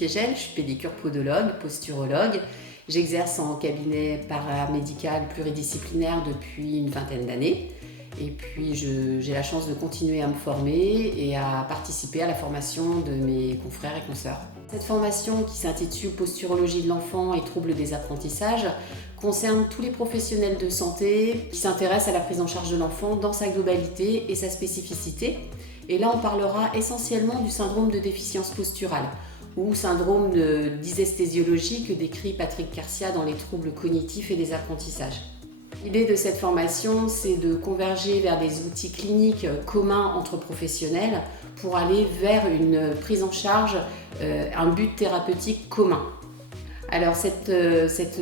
Fiegel, je suis pédicure podologue, posturologue. J'exerce en cabinet paramédical pluridisciplinaire depuis une vingtaine d'années. Et puis j'ai la chance de continuer à me former et à participer à la formation de mes confrères et consoeurs. Cette formation qui s'intitule Posturologie de l'enfant et troubles des apprentissages concerne tous les professionnels de santé qui s'intéressent à la prise en charge de l'enfant dans sa globalité et sa spécificité. Et là, on parlera essentiellement du syndrome de déficience posturale ou syndrome de dysesthésiologie que décrit Patrick Carcia dans les troubles cognitifs et des apprentissages. L'idée de cette formation, c'est de converger vers des outils cliniques communs entre professionnels pour aller vers une prise en charge, un but thérapeutique commun. Alors cette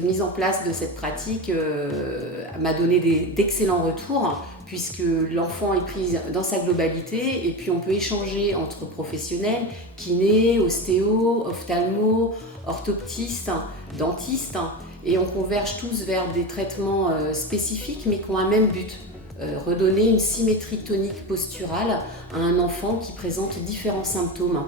mise en place de cette pratique m'a donné d'excellents retours puisque l'enfant est pris dans sa globalité et puis on peut échanger entre professionnels, kinés, ostéo, ophtalmo, orthoptistes, dentistes et on converge tous vers des traitements spécifiques mais qui ont un même but. Redonner une symétrie tonique posturale à un enfant qui présente différents symptômes.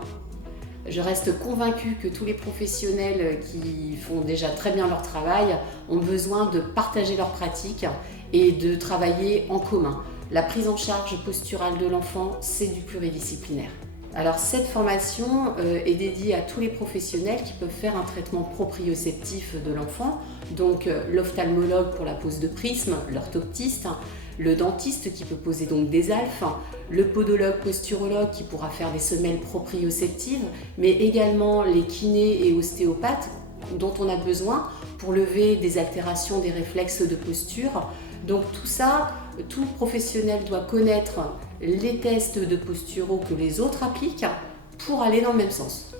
Je reste convaincue que tous les professionnels qui font déjà très bien leur travail ont besoin de partager leurs pratiques et de travailler en commun. La prise en charge posturale de l'enfant, c'est du pluridisciplinaire. Alors cette formation est dédiée à tous les professionnels qui peuvent faire un traitement proprioceptif de l'enfant, donc l'ophtalmologue pour la pose de prisme, l'orthoptiste, le dentiste qui peut poser donc des alphes, le podologue posturologue qui pourra faire des semelles proprioceptives, mais également les kinés et ostéopathes dont on a besoin pour lever des altérations des réflexes de posture. Donc tout ça, tout professionnel doit connaître les tests de posturaux que les autres appliquent pour aller dans le même sens.